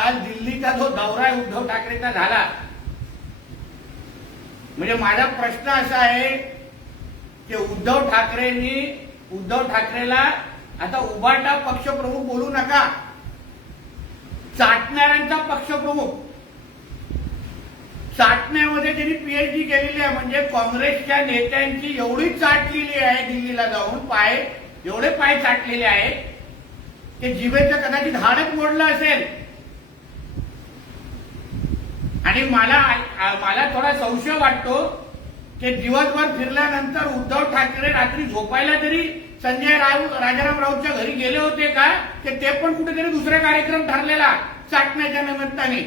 काल दिल्लीचा जो दौरा आहे उद्धव ठाकरेचा झाला. म्हणजे माझा प्रश्न असा आहे की उद्धव ठाकरेंनी उद्धव ठाकरेला आता उभाटा पक्षप्रमुख बोलू नका. चाटणाऱ्यांचा पक्षप्रमुख. चाटण्यामध्ये त्यांनी पीएचडी केलेली आहे. म्हणजे काँग्रेसच्या नेत्यांची एवढी चाटलेली आहे दिल्लीला जाऊन पाय एवढे पाय चाटलेले आहेत ते जिभेचं कदाचित हाडच मोडलं असेल. आणि मला मला थोडा संशय वाटतो की दिवसभर फिरल्यानंतर उद्धव ठाकरे रात्री झोपायला तरी संजय राऊत राजाराम राऊतच्या घरी गेले होते का? की ते पण कुठेतरी दुसरा कार्यक्रम ठरलेला चाटण्याच्या निमित्ताने.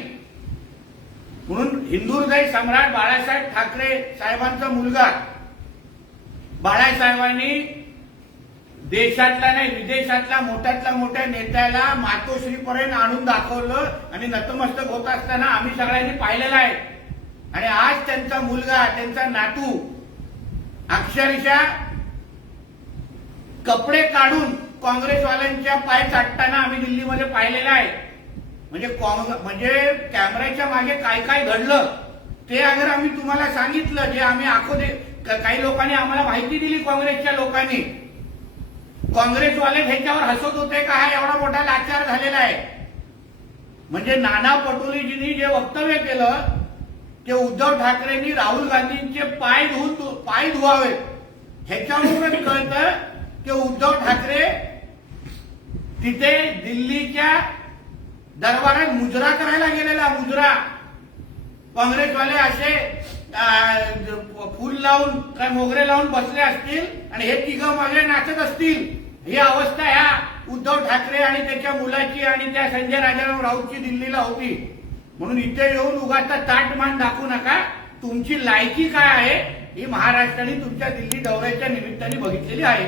म्हणून हिंदू सम्राट बाळासाहेब ठाकरे साहेबांचा मुलगा बाळासाहेबांनी देशातला नाही विदेशातल्या मोठ्यातल्या मोठ्या नेत्याला मातोश्रीपर्यंत आणून दाखवलं आणि नतमस्तक होत असताना आम्ही सगळ्यांनी पाहिलेलं आहे. आणि आज त्यांचा मुलगा त्यांचा नातू अक्षरशः कपडे काढून काँग्रेसवाल्यांच्या पाय चाटताना आम्ही दिल्लीमध्ये पाहिलेलं आहे. म्हणजे म्हणजे कॅमेऱ्याच्या मागे काय काय घडलं ते अगर आम्ही तुम्हाला सांगितलं जे आम्ही आखो दे काही लोकांनी आम्हाला माहिती दिली काँग्रेसच्या लोकांनी. काँग्रेसवाले ह्याच्यावर हसत होते का? हा एवढा मोठा लाचार झालेला आहे. म्हणजे नाना पटोलेजींनी जे वक्तव्य केलं ते उद्धव ठाकरेंनी राहुल गांधींचे पाय धुवून पाय धुवावेत ह्याच्यावरूनच कळतं की उद्धव ठाकरे तिथे दिल्लीच्या दरबारात मुजरा करायला गेलेला मुजरा. काँग्रेसवाले असे फुल लावून काय मोगरे लावून बसले असतील आणि हे तिघं मागे नाचत असतील ही अवस्था ह्या उद्धव ठाकरे आणि त्याच्या मुलाची आणि त्या संजय राजाराम राऊतची दिल्लीला होती. म्हणून इथे येऊन उगाचा ताट मान दाखवू नका. तुमची लायकी काय आहे ही महाराष्ट्राने तुमच्या दिल्ली दौऱ्याच्या निमित्ताने बघितलेली आहे.